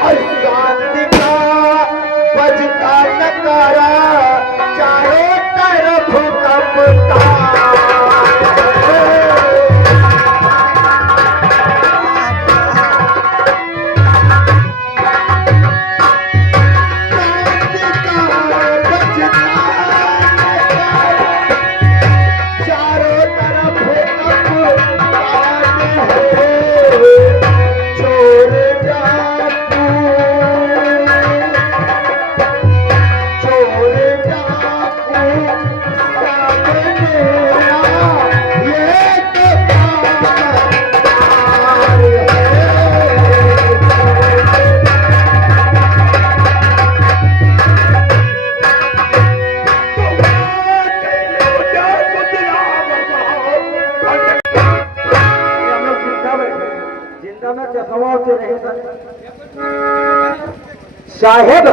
और शांति का बजता नकारा चारों तरफ कंपता साहेब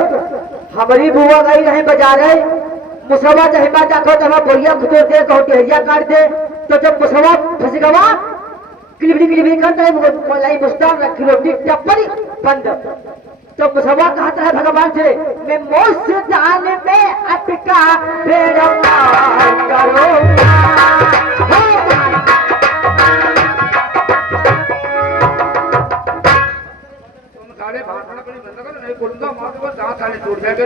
हमारी बुआ गई रहे बाजारे मुसवा जहिमा जाखो जब बोरिया खुदो दे कहती हरिया काट दे तो जब मुसवा फंस गवा किलिबड़ी करता है मलाई मुस्तान रखी रोटी टप्परी बंद तो मुसवा कहता है भगवान से मैं मौत से जाने में अटका बेड़ा करो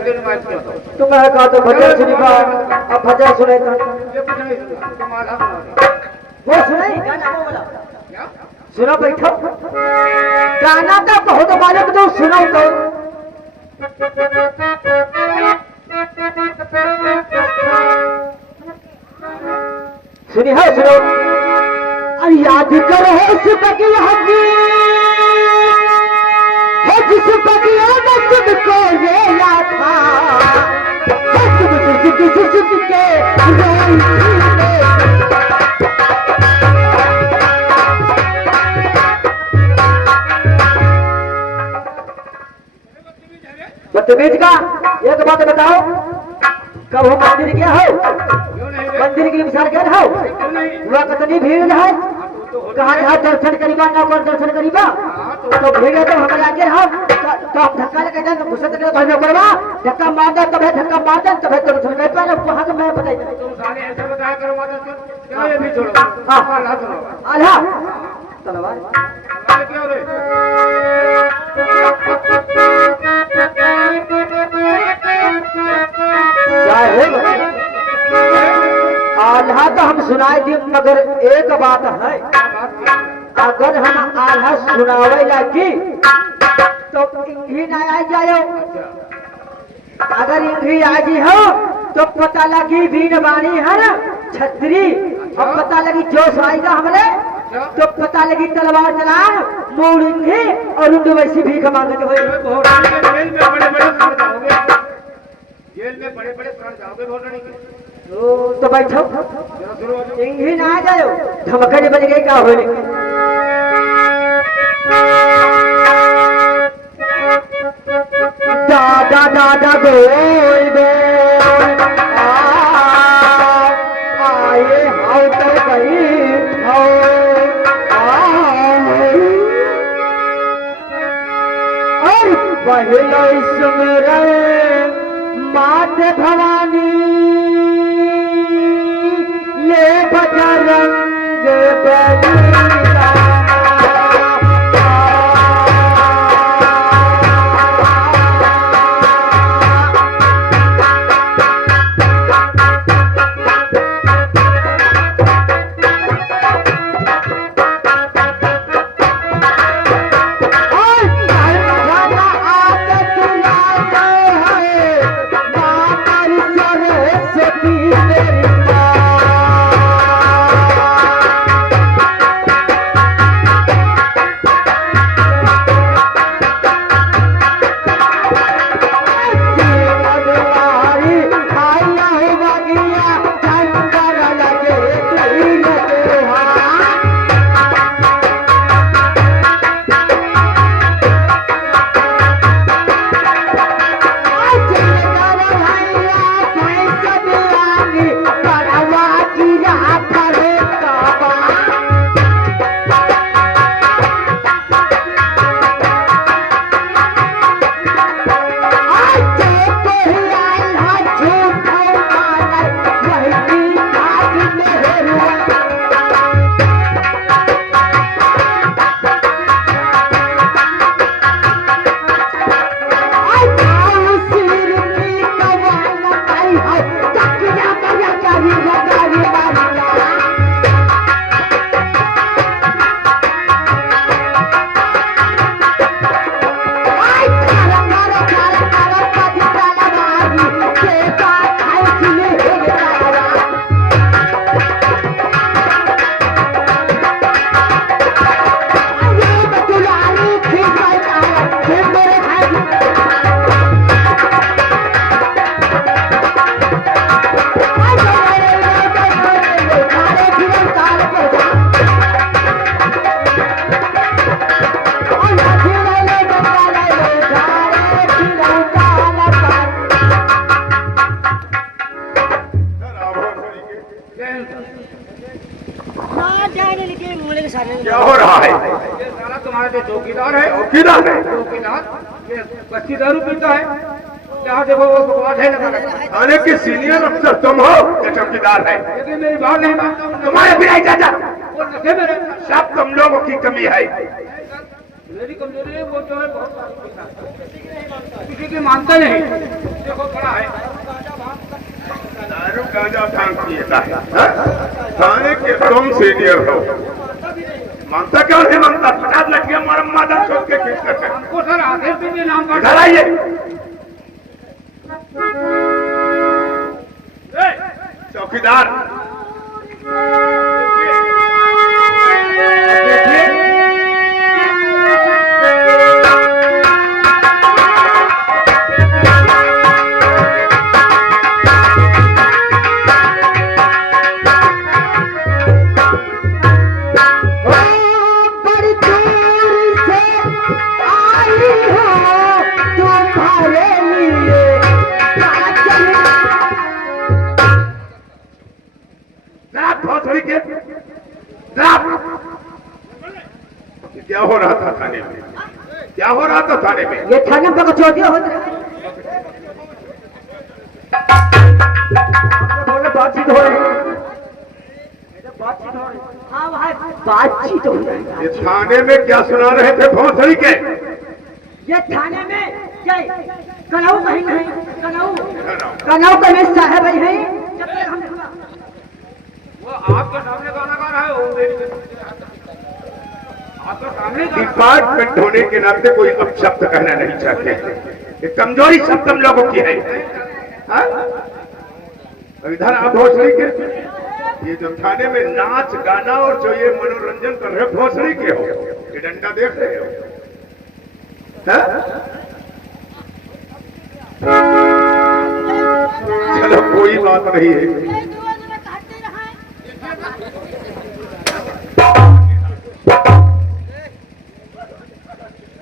तुम्हें कहा तो भजन सुनी का अब भजन सुने वो सुने सुनो बैठो गाना तो बहुत मालूम तो सुनो तो सुनी हो सुनो अरे याद करो सुबह की हकी जिस बगिया ने तुमको रेला था तुम सुसुक के रोई बदतमीज का एक बात बताओ कब हो मंदिर गया हो मंदिर के विचार गया हो वह कितनी भीड़ है कहा यहाँ दर्शन करीबा ना कौन दर्शन करीबा तो भीड़ है तो हमारे आगे हम तो आप धक्का लगे जाए घुसे तक भरने पड़ेगा धक्का मार दे तब धक्का मार दे तब दर्शन कर पाए वहां के मैं बताई तुम साले ऐसे बताया करो मत ये भी छोड़ो हां अल्लाह सुनो अल्लाह तलवार क्या रे साहिब आल्हा तो हम सुनाए दी मगर एक बात है अगर हम आल्हा सुनावे लगी तो इंघी ना आ जाओ अगर इंघी आ जी हो तो पता लगी बीन बानी है ना छतरी और पता लगी जोश आएगा हमने तो पता लगी तलवार चलान मूड इंघी और उन वैसी भीख मांगते हुए जेल में बड़े बड़े सड़ जाओगे भोटनी तो बैठो इंघी ना आ जाओ धमकने बज गई क्या होने दादा दादा गोल गोल आए हाउ तो गई और पहले सुमरन माते भवानी ले बजरंग बली चौकीदार है। चौकीदार ये कच्ची दारू पीता है। यहाँ देखो वो बकवास है लगा रखा। थाने के सीनियर अफसर तुम हो या चौकीदार है? लेकिन मेरी बात नहीं मानता हूँ। तुम्हारे बिना इजाजत वो नशे में रहता है। सब तुम लोगों की कमी है। मेरी कमजोरी है, वो जो है बहुत दारू पीता है, किसी की मानता नहीं। देखो बड़ा है दारू गांजा भांग पीता है, हाँ? थाने के तुम सीनियर हो, मानता क्यों नहीं मानता? 50 लड़कियां मारम मादर सोच के खींच करते हैं। हमको सर आदेश दीजिए नाम का। इधर आइए। चौकीदार क्या हो रहा था थाने में? क्या हो रहा था थाने में? ये थाने में कचौतिया होता है। बातचीत हो रही है। हाँ भाई बातचीत हो रही है। ये थाने में क्या सुना रहे थे भौसड़ी के? ये थाने में कनाऊ कहीं नहीं, कनाऊ कमेश साहब है। वो आपके सामने गाना गा रहा है, वो मेरी आपके सामने गा रहा है। डिपार्टमेंट होने के नाते कोई अपशब्द कहना नहीं चाहते। ये कमजोरी सब तुम लोगों की है, हाँ? इधर आप भोसड़ी के ये जो थाने में नाच गाना और जो ये मनोरंजन कर रहे भोसड़ी के हो, ये डंडा देख रहे हो, हाँ? चलो कोई बात नहीं है।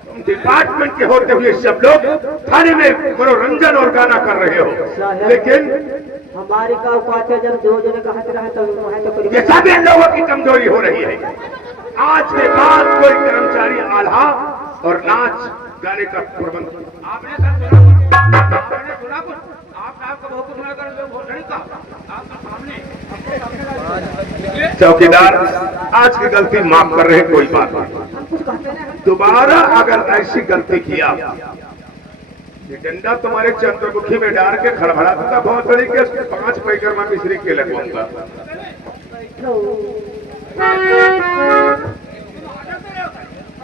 तुम डिपार्टमेंट के होते हुए सब लोग थाने में मनोरंजन और गाना कर रहे हो, लेकिन हमारी का उपाध्याय जब 2 जने का हाथ रहे तो ये सभी लोगों की कमजोरी हो रही है। आज के बाद कोई कर्मचारी आल्हा और नाच गाने का प्रबंध। आपने सुना कुछ? आपका बहुत सुना कर भोसड़ी का आपके सामने। चौकीदार आज की गलती माफ कर रहे, कोई बात नहीं। दोबारा अगर ऐसी गलती किया, ये डंडा तुम्हारे चंद्रमुखी में डाल के खड़बड़ा था भौसड़ी के 5 पैकरमा मिश्री के लगवाऊंगा।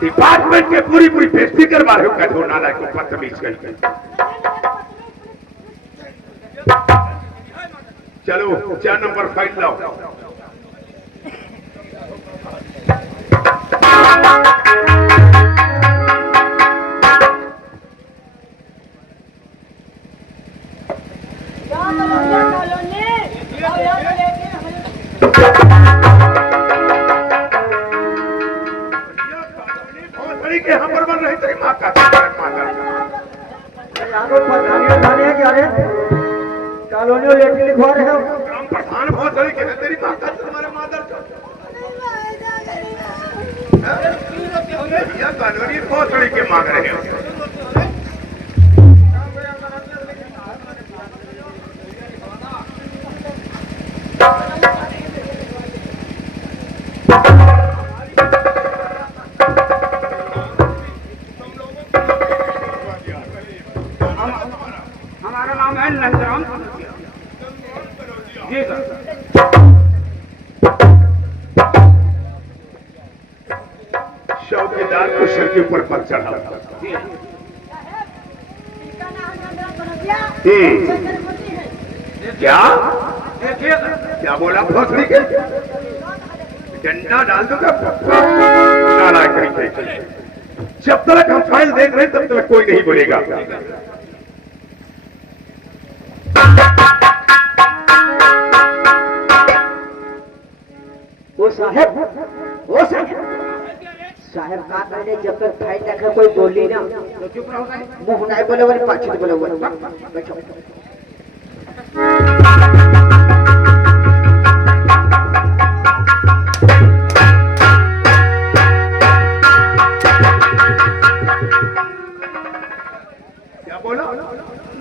डिपार्टमेंट के पूरी बेइज्जती करवा रहे हो, कैसे नाला को बदतमीज करके। चलो 4 नंबर फाइल लाओ। के यहाँ पर बन रही तेरी माँ का कॉलोनी लेटर लिखवा रहे हो। ग्राम प्रधान बहुत बड़ी के तेरी माँ का तुम्हारे मादर यह कॉलोनी बहुत बड़ी के मांग रहे हो। हमारा नाम है नंदराम जी सर। चौकीदार को सर के ऊपर पद चढ़ा। क्या देखिए क्या बोला भोसड़ी के? डंडा डाल दूंगा डाला कहीं। जब तक हम फाइल देख रहे हैं तब तक कोई नहीं बोलेगा। वो साहब साहब का कहने जब तक फाइल देखा कोई बोली ना तो चुप रहो साहब। मुंह नहीं बोले वाली पाछी बोले वाली बैठो। बोला?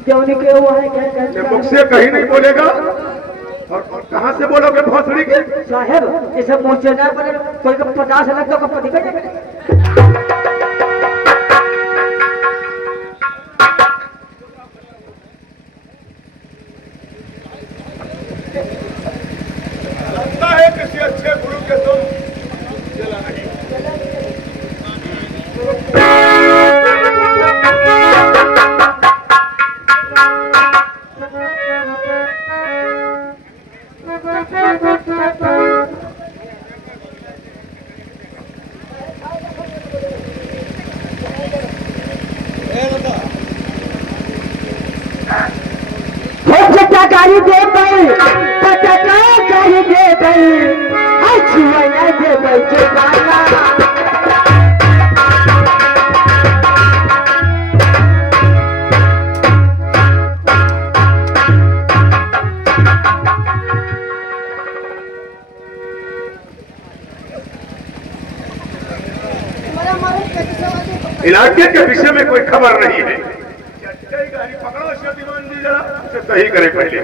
जौन के हुआ है क्या ये मुख से कहीं नहीं बोलेगा और कहाँ से बोलोगे भोसड़ी के? साहेब ये सब मुझसे ना बोले कोई का 50 लाख तो का पति का लगता है किसी अच्छे गुरु के तुम चला नहीं। गाड़ी दे पाई पटका गाड़ी दे पाई छुआ दे पाई चुपाना इलाके के विषय में कोई खबर नहीं है। गाड़ी पकड़ो शक्तिमान जी, जरा उसे सही करे पहले।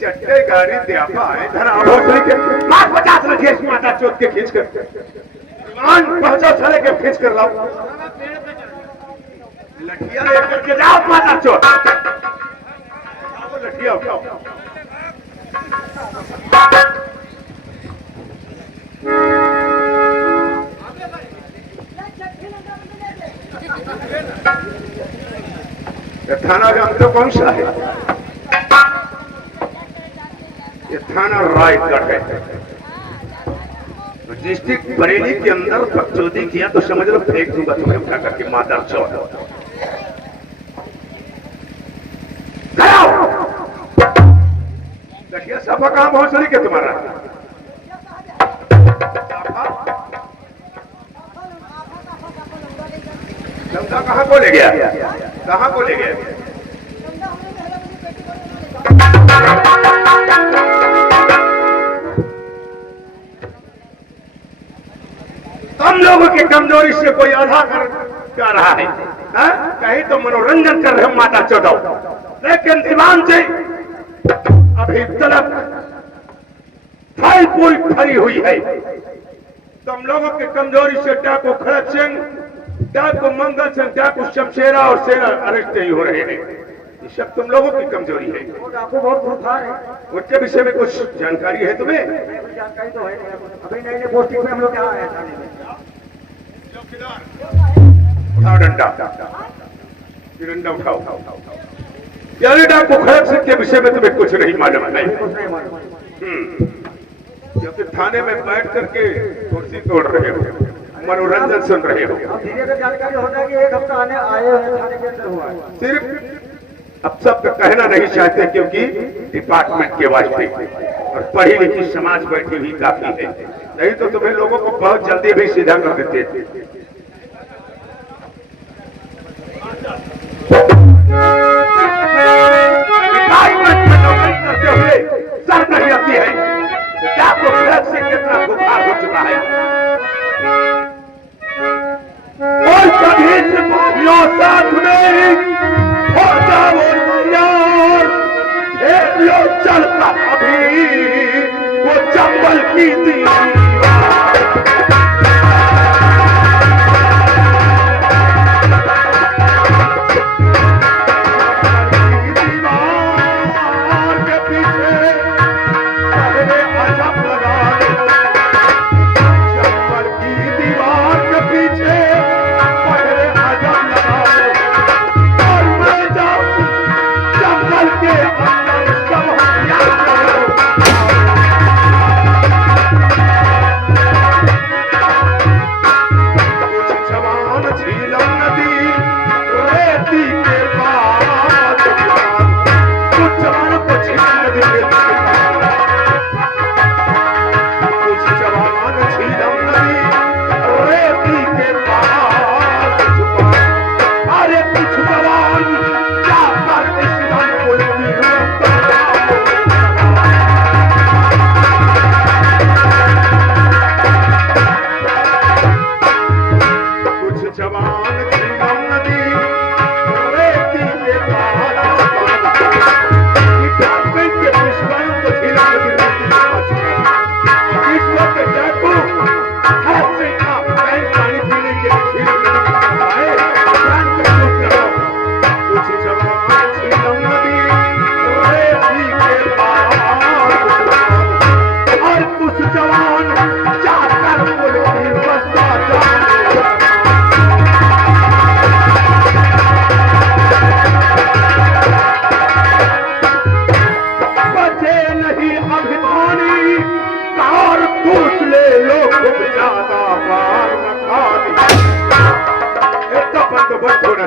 चट्टे गाड़ी द्यापा है, इधर आओ के मार 50 रखिए इस माता चोट के खींच कर मान पहुंचो, चले के खींच कर लाओ लठिया लेकर के जाओ माता चोट। लठिया उठाओ। ये थाना जानते हो कौन सा है? ये थाना रायगढ़ है। डिस्ट्रिक्ट बरेली के अंदर बकचोदी किया तो समझ लो फेंक दूंगा तुम्हें उठा करके मादर चौथ। देखिए सफा कहां भोसड़ी के तुम्हारा जनता कहां को ले गया? कहां को ले गया? हम लोगों की कमजोरी से कोई आधा कर रहा है, कहीं तो मनोरंजन कर रहे माता चौदह, लेकिन दीवान जी अभी तलक फल पूरी भरी हुई है। तुम लोगों की कमजोरी से डाकू खड़क सिंह, डाकू मंगल सिंह, डाकू शमशेरा और सेना अरेस्ट नहीं हो रहे हैं। ये सब तुम लोगों की कमजोरी है। डाकू बहुत खूंखार है। उनके विषय में कुछ जानकारी है तुम्हें? जानकारी तो है अभी नई नई पोस्टिंग में हम लोग यहाँ आए थाने में। उठाओ डंडा, डंडा उठाओ। यानी डाकू खड़क सिंह के विषय में तुम्हें कुछ नहीं मालूम है? क्योंकि थाने में बैठ करके कुर्सी तोड़ रहे हो, मनोरंजन सुन रहे हो। धीरे से जानकारी हो जाएगी। एक हफ्ता आने आए हैं थाने के अंदर हुआ है। सिर्फ अब सब तो कहना नहीं चाहते क्योंकि डिपार्टमेंट के वास्ते और पढ़ी लिखी समाज बैठी हुई काफी है, नहीं तो तुम्हें लोगों को बहुत जल्दी भी सीधा कर देते थे। डिपार्टमेंट में नौकरी करते हुए सर नहीं आती है, क्या को खड़क से कितना बुखार हो चुका है। और सभी सिपाहियों साथ में हो जाओ यार, एक लोग चलता अभी वो चंबल की दीवार। के पीछे पहले अजब लगा लो, चंबल की दीवार के पीछे पहले अजब लगा लो, और मैं जाऊं जंगल के अंदर सब हथियार करो।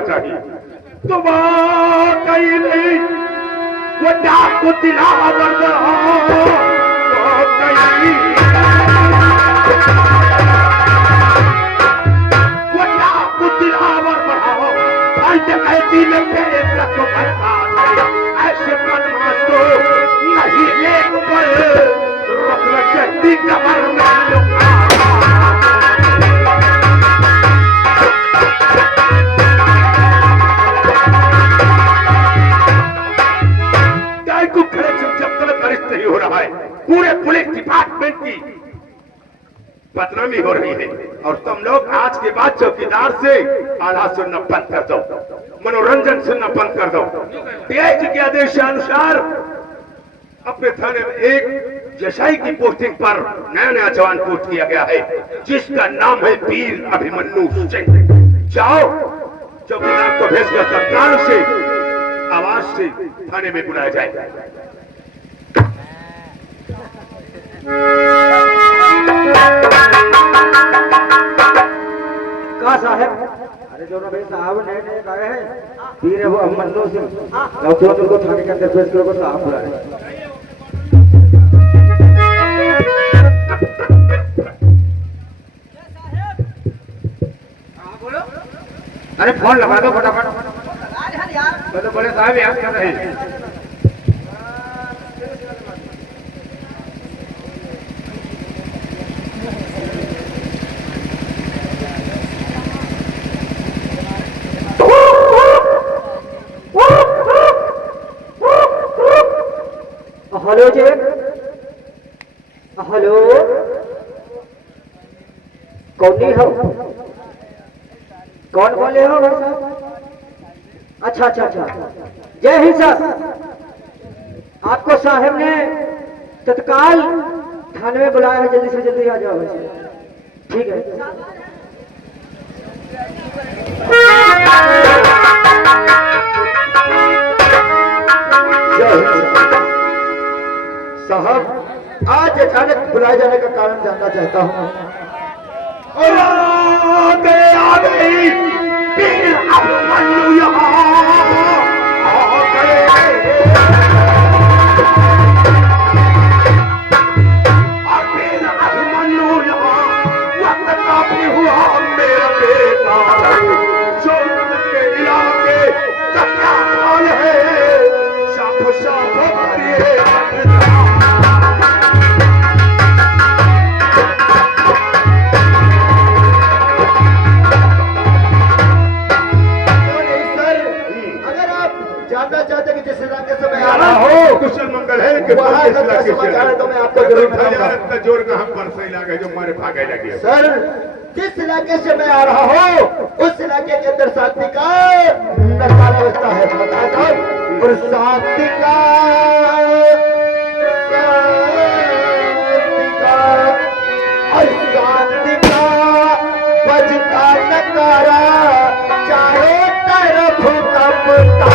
होना चाहिए। तो कहीं नहीं वो डाकू दिलावर ऐसे बदमाश को नहीं एक पल रोकना चाहिए कमर में को खड़े जब तक अरेस्ट नहीं हो रहा है, पूरे पुलिस डिपार्टमेंट की बदनामी हो रही है। और तुम लोग आज के बाद चौकीदार से आला सुनना बंद कर दो, मनोरंजन सुनना बंद कर दो। डीआईजी के आदेशानुसार अपने थाने में एक जशाई की पोस्टिंग पर नया जवान पोस्ट किया गया है, जिसका नाम है वीर अभिमन्यु सिंह। जाओ चौकीदार को भेजकर तत्काल से आवाज से थाने में बुलाया जाए। कहा साहब? अरे जो भाई साहब नए आए हैं, वीर वो अभिमन्यु सिंह, तुरंत उनको थाने के अंदर पेश करो, साहब बुला रहे। अरे फोन लगा दो फटाफट। तो बड़े साहब याद कर रहे हैं। हेलो जी, हेलो, कौन हो? कौन बोले हो भाई साहब? अच्छा अच्छा अच्छा, जय हिंद साहब। आपको साहब ने तत्काल थाने में बुलाया है, जल्दी से जल्दी आ जाओ भाई साहब। ठीक है जय हिंद साहब। आज अचानक बुलाए जाने का कारण जानना चाहता हूँ। आ गई वीर अभिमन्यु यहाँ आ गए। और वीर अभिमन्यु यहाँ वक्त काफी हुआ मेरा बेटा, जो के इलाके का क्या हाल है, साफ साफ करिए। कुशल मंगल है कि तो मैं आपको जरूर बताऊंगा। जोर का हम बरसई लागे जो हमारे भागे लगे। सर, जिस इलाके से मैं आ रहा हूँ उस इलाके के अंदर शांति का नजारा व्यवस्था है। और शांति का बजता नकारा चारों तरफ कपता।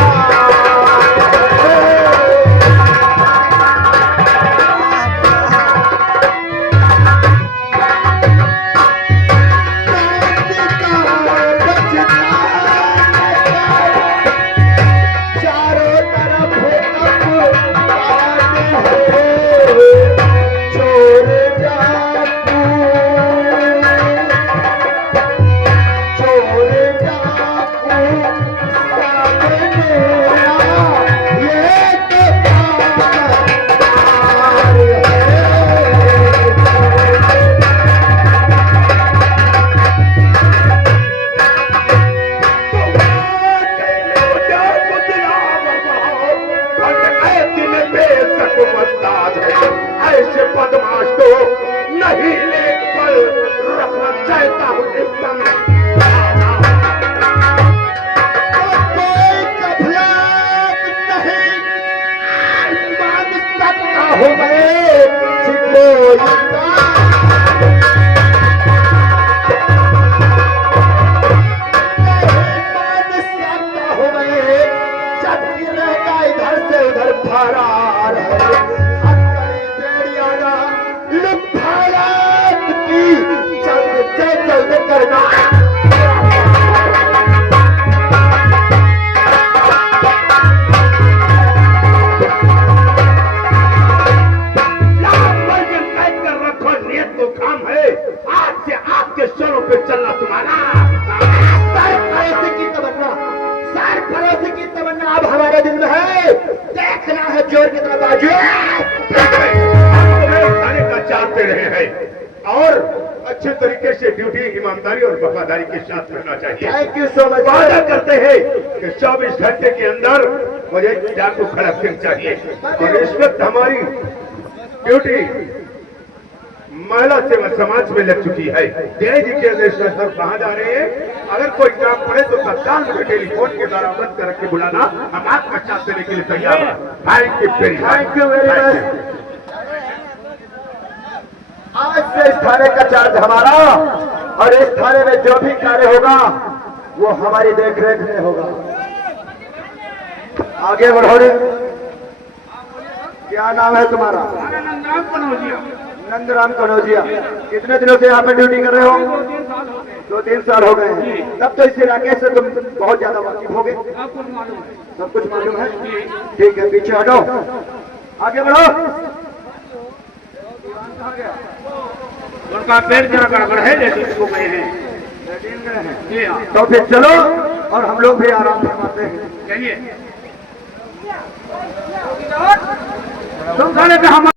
तुम्हारा सरफरोशी की तमन्ना, सरफरोशी की तमन्ना अब हमारे दिल में है। देखना है जोर कितना बाजू है। हम तुम्हें उठाने का चाहते रहे हैं और अच्छे तरीके से ड्यूटी ईमानदारी और वफादारी के साथ करना चाहिए। Thank you so much. वादा करते हैं कि 24 घंटे के अंदर मुझे डाकू खड़क सिंह चाहिए और इस वक्त हमारी ड्यूटी महिला सेवा समाज में लग चुकी है। जय जी के आदेश से सर कहाँ जा रहे हैं? अगर कोई काम पड़े तो तत्काल मुझे टेलीफोन के द्वारा मत करके बुलाना, हम आपका साथ देने के लिए तैयार हैं। Thank you very much. Thank you very much. आज से इस थाने का चार्ज हमारा और इस थाने में जो भी कार्य होगा वो हमारी देखरेख में होगा। आगे बढ़ो रे। क्या नाम है तुम्हारा? हमारा नंदराम कनौजिया। नंदराम कनौजिया। कितने दिनों से यहाँ पे ड्यूटी कर रहे हो? 2-3 साल हो गए हैं। तब तो इस इलाके से तुम बहुत ज्यादा वाकिफ हो गए। आपको मालूम है? सब कुछ मालूम है? ठीक है, पीछे हटो, आगे बढ़ो। उनका पेट जरा गड़बड़ है, लेकिन इसको गए हैं। जी हाँ, तो फिर चलो और हम लोग भी आराम फरमाते हैं। चलिए। तुम थाने पे हम